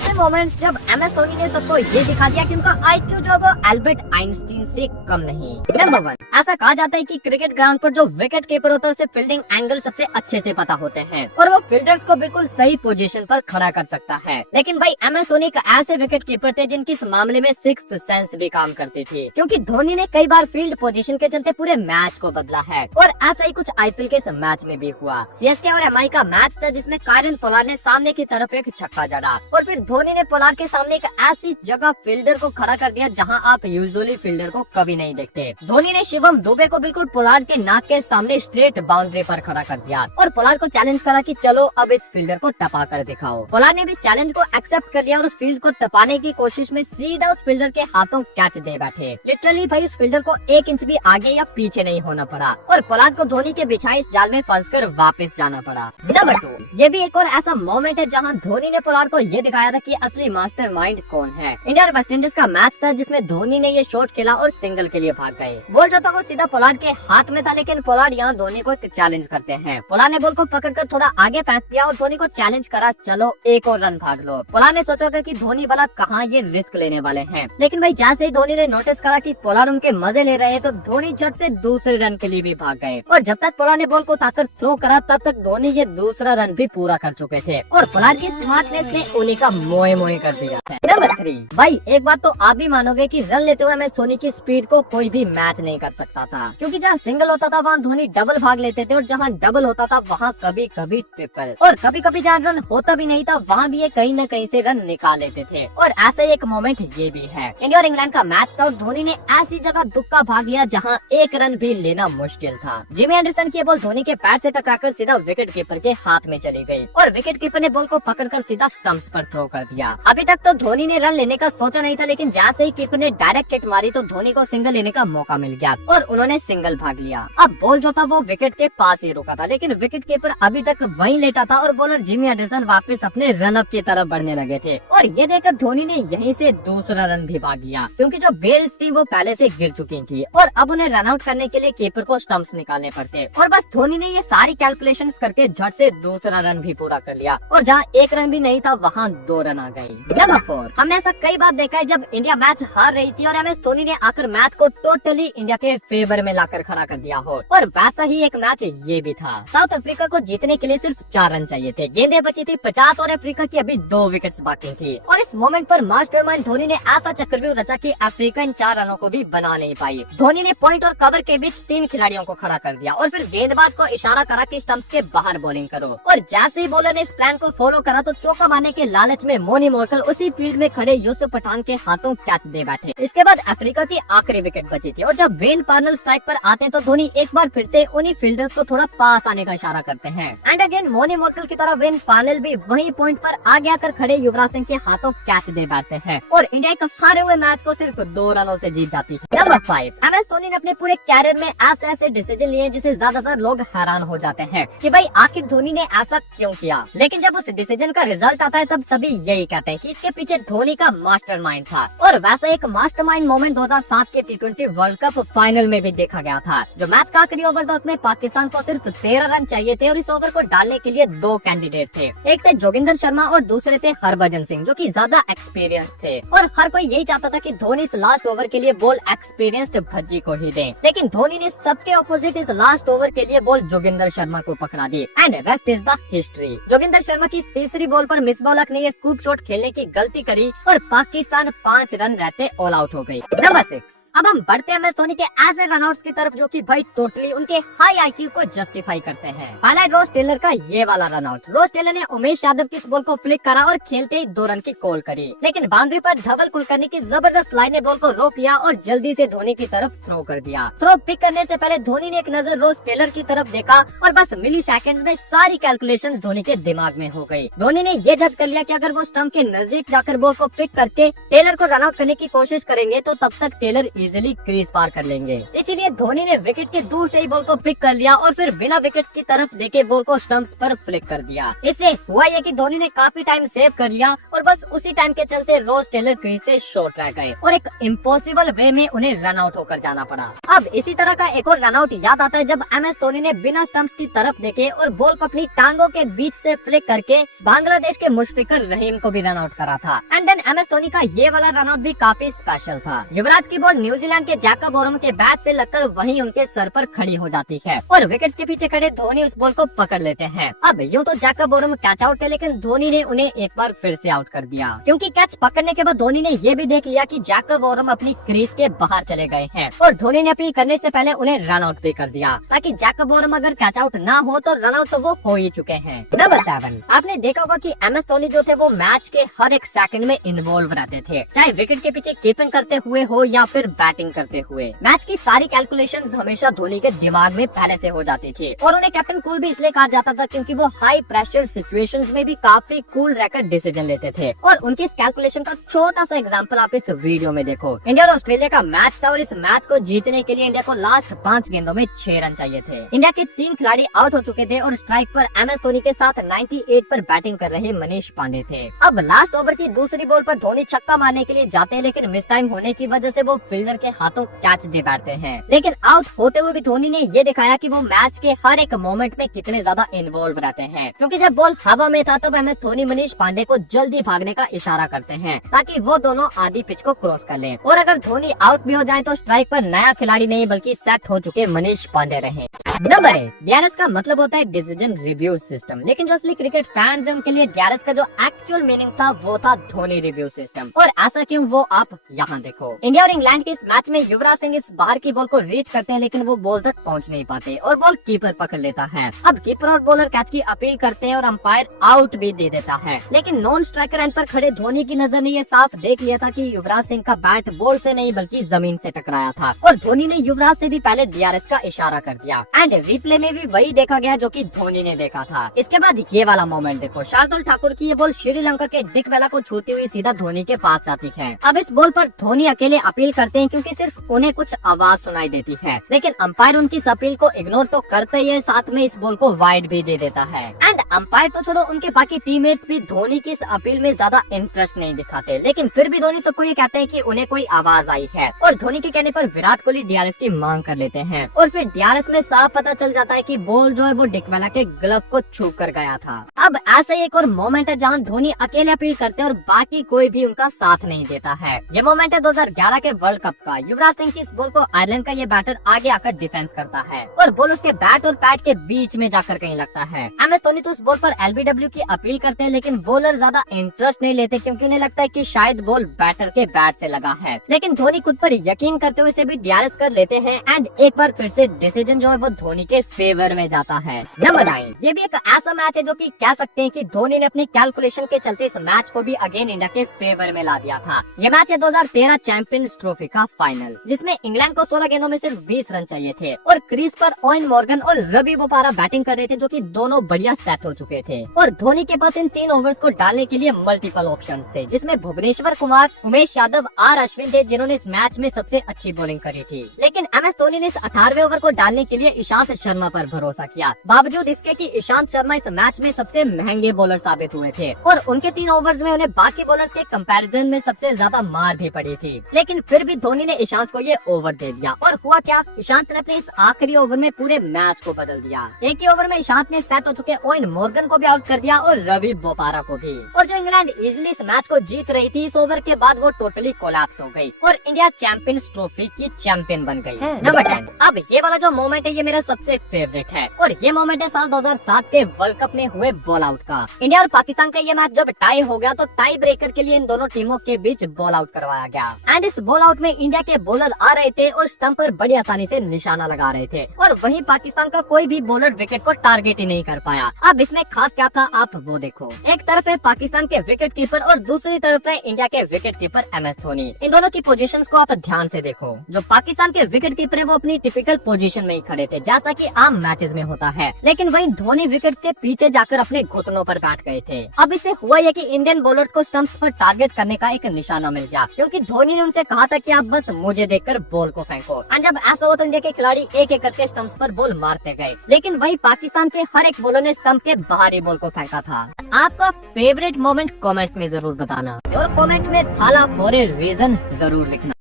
ऐसे मोमेंट्स जब MS धोनी ने सबको ये दिखा दिया कि उनका IQ जो है वो एल्बर्ट आइंस्टीन से कम नहीं। नंबर 1, ऐसा कहा जाता है कि क्रिकेट ग्राउंड पर जो विकेट कीपर होता है उसे फील्डिंग एंगल सबसे अच्छे से पता होते हैं और वो फील्डर्स को बिल्कुल सही पोजीशन पर खड़ा कर सकता है। लेकिन भाई MS धोनी एक ऐसे विकेट कीपर थे जिनकी इस मामले में सिक्स्थ सेंस भी काम करती थी, क्योंकि धोनी ने कई बार फील्ड पोजीशन के चलते पूरे मैच को बदला है और ऐसा ही कुछ IPL के इस मैच में भी हुआ। CSK और MI का मैच था जिसमें कायरन पोलार्ड ने सामने की तरफ एक छक्का जड़ा और फिर धोनी ने पोलार्ड के सामने एक ऐसी जगह फील्डर को खड़ा कर दिया जहां आप यूजुअली फील्डर को कभी नहीं देखते। धोनी ने शिवम दुबे को बिल्कुल पोलार्ड के नाक के सामने स्ट्रेट बाउंड्री पर खड़ा कर दिया और पोलार्ड को चैलेंज करा कि चलो अब इस फील्डर को टपा कर दिखाओ। पोलार्ड ने भी चैलेंज को एक्सेप्ट कर लिया और उस फील्ड को टपाने की कोशिश में सीधा उस फील्डर के हाथों कैच दे बैठे। लिटरली भाई उस फील्डर को 1 इंच भी आगे या पीछे नहीं होना पड़ा और पोलार्ड को धोनी के बिछाए इस जाल में फंसकर वापस जाना पड़ा। नंबर 2, ये भी एक और ऐसा मोमेंट है जहां धोनी ने पोलार्ड को ये दिखाया था कि असली मास्टरमाइंड कौन है। इंडिया और वेस्ट इंडीज का मैच था जिसमें धोनी ने ये शॉट खेला और सिंगल के लिए भाग गए। बॉल जो था वो सीधा पोलार्ड के हाथ में था, लेकिन पोलार्ड यहाँ धोनी को एक चैलेंज करते हैं। पोलार्ड ने बॉल को पकड़कर थोड़ा आगे फेंक दिया और धोनी को चैलेंज करा, चलो एक और रन भाग लो। पोलार्ड ने सोचा था कि धोनी वाला कहाँ ये रिस्क लेने वाले हैं, लेकिन भाई जैसे ही धोनी ने नोटिस करा कि पोलार्ड उनके मजे ले रहे हैं तो धोनी झट से दूसरे रन के लिए भी भाग गए और जब तक पोलार्ड ने बॉल को उठाकर थ्रो करा तब तक धोनी ये दूसरा रन भी पूरा कर चुके थे और पोलार्ड की स्मार्टनेस ने उन्हीं का मोए मोए कर दिया है। नंबर 3, भाई एक बात तो आप भी मानोगे कि रन लेते हुए MS धोनी की स्पीड को कोई भी मैच नहीं कर सकता था, क्योंकि जहाँ सिंगल होता था वहाँ धोनी डबल भाग लेते थे और जहाँ डबल होता था वहाँ कभी कभी ट्रिपल और कभी कभी जहाँ रन होता भी नहीं था वहाँ भी ये कहीं न कहीं से रन निकाल लेते थे। और ऐसा एक मोमेंट ये भी है, इंडिया और इंग्लैंड का मैच था और धोनी ने ऐसी जगह दुक्का भाग लिया जहाँ 1 रन भी लेना मुश्किल था। जिमी एंडरसन की बॉल धोनी के पैर से टकराकर सीधा विकेट कीपर के हाथ में चली गई और विकेट कीपर ने बॉल को पकड़कर सीधा स्टंप्स पर थ्रो कर दिया। अभी तक तो धोनी ने रन लेने का सोचा नहीं था, लेकिन जैसे ही कीपर ने डायरेक्ट हिट मारी तो धोनी को सिंगल लेने का मौका मिल गया और उन्होंने सिंगल भाग लिया। अब बॉल जो था वो विकेट के पास ही रुका था, लेकिन विकेट कीपर अभी तक वहीं लेटा था और बॉलर जिमी एंडरसन वापस अपने रन अप की तरफ बढ़ने लगे थे और ये देखकर धोनी ने यहीं से दूसरा रन भी भाग लिया, क्योंकि जो बेल्स थी वो पहले से गिर चुकी थी और अब उन्हें रन आउट करने के लिए कीपर को स्टंप्स निकालने पड़ते और बस धोनी ने ये सारी कैलकुलेशंस करके झट से दूसरा रन भी पूरा कर लिया और जहाँ 1 रन भी नहीं था वहाँ 2 रन आ गई। नंबर 4, हमने ऐसा कई बार देखा है जब इंडिया मैच हार रही थी और MS धोनी ने आकर मैच को टोटली इंडिया के फेवर में लाकर खड़ा कर दिया हो और वैसा ही एक मैच ये भी था। साउथ अफ्रीका को जीतने के लिए सिर्फ 4 रन चाहिए थे, गेंदें बची थी 50 और अफ्रीका की अभी 2 विकेट्स बाकी थी और इस मोमेंट पर मास्टरमाइंड धोनी ने ऐसा चक्रव्यूह रचा कि अफ्रीका इन 4 रनों को भी बना नहीं पाई। धोनी ने पॉइंट और कवर के बीच 3 खिलाड़ियों को खड़ा कर दिया और फिर गेंदबाज को इशारा करा कि स्टंप्स के बाहर बॉलिंग करो और जैसे ही बॉलर ने इस प्लान को फॉलो करा तो चौका मारने के लालच में मोनी मोरकल उसी फील्ड में खड़े यूसुफ पठान के हाथों कैच दे बैठे। इसके बाद अफ्रीका की आखिरी विकेट बची थी और जब वेन पार्नेल स्ट्राइक पर आते हैं तो धोनी एक बार फिर से उन्हीं फील्डर्स को थोड़ा पास आने का इशारा करते हैं एंड अगेन मोनी मोरकल की तरह वेन पार्नेल भी वही पॉइंट पर आगे आकर खड़े युवराज सिंह के हाथों कैच दे बैठते हैं और इंडिया एक हारे हुए मैच को सिर्फ 2 रनों से जीत जाती है। नंबर 5, MS धोनी ने अपने पूरे कैरियर में ऐसे डिसीजन लिए जिसे ज्यादातर लोग हैरान हो जाते हैं कि भाई आखिर धोनी ने ऐसा क्यों किया, लेकिन जब उस डिसीजन का रिजल्ट आता है तब सभी यही कहते हैं कि इसके पीछे धोनी का मास्टरमाइंड था और वैसा एक मास्टरमाइंड मोमेंट 2007 के T20 वर्ल्ड कप फाइनल में भी देखा गया था। जो मैच का आखिरी ओवर था उसमें पाकिस्तान को सिर्फ 13 रन चाहिए थे और इस ओवर को डालने के लिए 2 कैंडिडेट थे, एक थे जोगिंदर शर्मा और दूसरे थे हरभजन सिंह जो कि ज्यादा एक्सपीरियंस थे और हर कोई यही चाहता था कि धोनी इस लास्ट ओवर के लिए बॉल एक्सपीरियंस्ड भज्जी को ही दे, लेकिन धोनी ने सबके ऑपोजिट इस लास्ट ओवर के लिए बॉल जोगिंदर शर्मा को पकड़ा दी and rest is the history. Joginder Sharma की तीसरी बॉल पर मिस बॉलर ने स्कूप शॉट खेलने की गलती करी और पाकिस्तान 5 रन रहते ऑल आउट हो गई। नंबर 6, अब हम बढ़ते हैं MS धोनी के ऐसे रनआउट्स की तरफ जो कि भाई टोटली उनके हाई IQ को जस्टिफाई करते हैं। पहला रोज टेलर का ये वाला रनआउट। रोज टेलर ने उमेश यादव की इस बॉल को फ्लिक करा और खेलते ही 2 रन की कॉल करी, लेकिन बाउंड्री पर धवल कुलकर्णी की जबरदस्त लाइन ने बॉल को रोक लिया और जल्दी से धोनी की तरफ थ्रो कर दिया। थ्रो पिक करने से पहले धोनी ने एक नजर रोज टेलर की तरफ देखा और बस मिली सेकेंड में सारी कैलकुलेशन धोनी के दिमाग में हो गयी। धोनी ने ये जज कर लिया कि अगर वो स्टंप के नजदीक जाकर बॉल को पिक करके टेलर को रनआउट करने की कोशिश करेंगे तो तब तक टेलर इजीली क्रीज पार कर लेंगे। इसीलिए धोनी ने विकेट के दूर से ही बॉल को पिक कर लिया और फिर बिना विकेट्स की तरफ देके बॉल को स्टंप्स पर फ्लिक कर दिया। इससे हुआ ये कि धोनी ने काफी टाइम सेव कर लिया और बस उसी टाइम के चलते रोज टेलर क्रीज से शॉर्ट रह गए और एक इम्पॉसिबल वे में उन्हें रन आउट होकर जाना पड़ा। अब इसी तरह का एक और रन आउट याद आता है जब MS धोनी ने बिना स्टंप्स की तरफ देखे और बॉल को अपनी टांगों के बीच से फ्लिक करके बांग्लादेश के मुशफिकर रहीम को भी रन आउट करा था। एंड देन MS धोनी का ये वाला रन आउट भी काफी स्पेशल था। युवराज की बॉल न्यूजीलैंड के जैकब वॉरम के बैट से लगकर वहीं उनके सर पर खड़ी हो जाती है और विकेट्स के पीछे खड़े धोनी उस बॉल को पकड़ लेते हैं। अब यूँ तो जैकब वॉरम कैच आउट थे, लेकिन धोनी ने उन्हें एक बार फिर से आउट कर दिया क्योंकि कैच पकड़ने के बाद धोनी ने ये भी देख लिया कि जैकब वॉरम अपनी क्रीज के बाहर चले गए हैं और धोनी ने अपील करने से पहले उन्हें रन आउट भी कर दिया ताकि जैकब वॉरम अगर कैच आउट ना हो तो रन आउट तो वो हो ही चुके हैं। नंबर 7, आपने देखा होगा कि MS धोनी जो थे वो मैच के हर एक सेकंड में इन्वॉल्व रहते थे, चाहे विकेट के पीछे कीपिंग करते हुए हो या फिर बैटिंग करते हुए। मैच की सारी कैलकुलेशंस हमेशा धोनी के दिमाग में पहले से हो जाती थी और उन्हें कैप्टन कूल भी इसलिए कहा जाता था क्योंकि वो हाई प्रेशर सिचुएशंस में भी काफी कूल रहकर डिसीजन लेते थे। और उनकी इस कैलकुलेशन का छोटा सा एग्जांपल आप इस वीडियो में देखो। इंडिया और ऑस्ट्रेलिया का मैच था और इस मैच को जीतने के लिए इंडिया को लास्ट 5 गेंदों में 6 रन चाहिए थे। इंडिया के 3 खिलाड़ी आउट हो चुके थे और स्ट्राइक पर MS धोनी के साथ 98 पर बैटिंग कर रहे मनीष पांडे थे। अब लास्ट ओवर की दूसरी बॉल पर धोनी छक्का मारने के लिए जाते हैं, लेकिन मिस टाइम होने की वजह से वो फील्डर के हाथों कैच दे बैठते हैं। लेकिन आउट होते हुए भी धोनी ने ये दिखाया कि वो मैच के हर एक मोमेंट में कितने ज्यादा इन्वॉल्व रहते हैं, क्योंकि जब बॉल हवा में था तब MS धोनी मनीष पांडे को जल्दी भागने का इशारा करते हैं ताकि वो दोनों आधी पिच को क्रॉस कर लें और अगर धोनी आउट भी हो जाए तो स्ट्राइक पर नया खिलाड़ी नहीं बल्कि सेट हो चुके मनीष पांडे रहे। नंबर 8, DRS का मतलब होता है डिसीजन रिव्यू सिस्टम, लेकिन जो असली क्रिकेट फैंस हैं उनके लिए DRS का जो एक्चुअल मीनिंग था वो था धोनी रिव्यू सिस्टम। और ऐसा क्यों वो आप यहाँ देखो। इंडिया और इंग्लैंड के इस मैच में युवराज सिंह इस बाहर की बॉल को रीच करते हैं लेकिन वो बॉल तक पहुँच नहीं पाते और बॉल कीपर पकड़ लेता है। अब कीपर और बॉलर कैच की अपील करते हैं और अंपायर आउट भी दे देता है, लेकिन नॉन स्ट्राइकर एंड पर खड़े धोनी की नजर ने ये साफ देख लिया था कि युवराज सिंह का बैट बॉल से नहीं बल्कि जमीन से टकराया था और धोनी ने युवराज से भी पहले DRS का इशारा कर दिया। एंड रिप्ले में भी वही देखा गया जो कि धोनी ने देखा था। इसके बाद ये वाला मोमेंट देखो, शार्दुल ठाकुर की ये बॉल श्रीलंका के डिक वेला को छूती हुई सीधा धोनी के पास जाती है। अब इस बॉल पर धोनी अकेले अपील करते हैं क्योंकि सिर्फ उन्हें कुछ आवाज सुनाई देती है, लेकिन अंपायर उनकी इस अपील को इग्नोर तो करते ही है, साथ में इस बॉल को वाइड भी दे देता है। एंड अंपायर तो छोड़ो, उनके बाकी टीममेट्स भी धोनी की इस अपील में ज्यादा इंटरेस्ट नहीं दिखाते, लेकिन फिर भी धोनी सबको ये कहते हैं कि उन्हें कोई आवाज आई है और धोनी के कहने पर विराट कोहली DRS की मांग कर लेते हैं और फिर DRS में साफ पता चल जाता है कि बॉल जो है वो डिकवेला के ग्लव को छू कर गया था। अब ऐसा ही एक और मोमेंट है जहां धोनी अकेले अपील करते हैं और बाकी कोई भी उनका साथ नहीं देता है। ये मोमेंट है 2011 के वर्ल्ड कप का। युवराज सिंह की इस बॉल को आयरलैंड का ये बैटर आगे आकर डिफेंस करता है और बॉल उसके बैट और पैड के बीच में जाकर कहीं लगता है। MS धोनी तो उस बॉल पर LBW की अपील करते हैं, लेकिन बॉलर ज्यादा इंटरेस्ट नहीं लेते क्योंकि उन्हें लगता है कि शायद बॉल बैटर के बैट से लगा है, लेकिन धोनी खुद पर यकीन करते हुए इसे भी DRS कर लेते हैं एंड एक बार फिर से डिसीजन जो है वो धोनी के फेवर में जाता है। नंबर 9, ये भी एक ऐसा मैच है जो कि कह सकते हैं कि धोनी ने अपनी कैलकुलेशन के चलते इस मैच को भी अगेन इंडिया के फेवर में ला दिया था। ये मैच है 2013 चैंपियंस ट्रॉफी का फाइनल, जिसमें इंग्लैंड को 16 गेंदों में सिर्फ 20 रन चाहिए थे और क्रीज पर ओवेन मॉर्गन और रवि बोपारा बैटिंग कर रहे थे जो कि दोनों बढ़िया सेट हो चुके थे और धोनी के पास इन 3 ओवर्स को डालने के लिए मल्टीपल ऑप्शंस थे, जिसमें भुवनेश्वर कुमार, उमेश यादव, R अश्विन थे जिन्होंने इस मैच में सबसे अच्छी बॉलिंग करी थी। लेकिन MS धोनी ने इस 18वें ओवर को डालने के लिए ईशांत शर्मा पर भरोसा किया, बावजूद इसके कि ईशांत शर्मा इस मैच में सबसे महंगे बॉलर साबित हुए थे और उनके 3 ओवर्स में उन्हें बाकी बॉलर्स के कंपैरिजन में सबसे ज्यादा मार भी पड़ी थी। लेकिन फिर भी धोनी ने ईशांत को ये ओवर दे दिया और हुआ क्या, ईशांत ने अपने इस आखिरी ओवर में पूरे मैच को बदल दिया। एक ही ओवर में ईशांत ने सेट हो चुके ओवेन मॉर्गन को भी आउट कर दिया और रवि बोपारा को भी, और जो इंग्लैंड इजीली इस मैच को जीत रही थी, इस ओवर के बाद वो टोटली कोलैप्स हो गई और इंडिया चैंपियंस ट्रॉफी की चैंपियन बन गई। नंबर 10, अब ये वाला जो मोमेंट है ये मेरा सबसे फेवरेट है और ये मोमेंट है साल 2007 के वर्ल्ड कप में हुए बॉल आउट का। इंडिया और पाकिस्तान का ये मैच जब टाई हो गया तो टाई ब्रेकर के लिए इन दोनों टीमों के बीच बॉल आउट करवाया गया एंड इस बॉल आउट में इंडिया के बॉलर आ रहे थे और स्टंप पर बड़ी आसानी से निशाना लगा रहे थे और वहीं पाकिस्तान का कोई भी बॉलर विकेट को टारगेट ही नहीं कर पाया। अब इसमें खास क्या था आप वो देखो, एक तरफ है पाकिस्तान के विकेट कीपर और दूसरी तरफ है इंडिया के विकेट कीपर MS धोनी। इन दोनों की पोजीशंस को आप ध्यान से देखो। जो पाकिस्तान के विकेट कीपर है वो अपनी टिपिकल पोजीशन में ही खड़े थे जैसा कि आम मैचेस में होता है, लेकिन वहीं धोनी विकेट के पीछे जाकर अपने घुटनों पर बैठ गए थे। अब इससे हुआ यह कि इंडियन बॉलर्स को स्टंप्स पर टारगेट करने का एक निशाना मिल गया क्योंकि धोनी ने उनसे कहा था कि आप बस मुझे देखकर बॉल को फेंको। और जब ऐसा हुआ तो इंडिया के खिलाड़ी एक एक करके स्टंप्स पर बॉल मारते गए, लेकिन वही पाकिस्तान के हर एक बॉलर ने स्टंप के बाहरी बॉल को फेंका था। आपका फेवरेट मोमेंट कमेंट्स में जरूर बताना और कमेंट में थाला फॉर ए रीजन जरूर लिखना।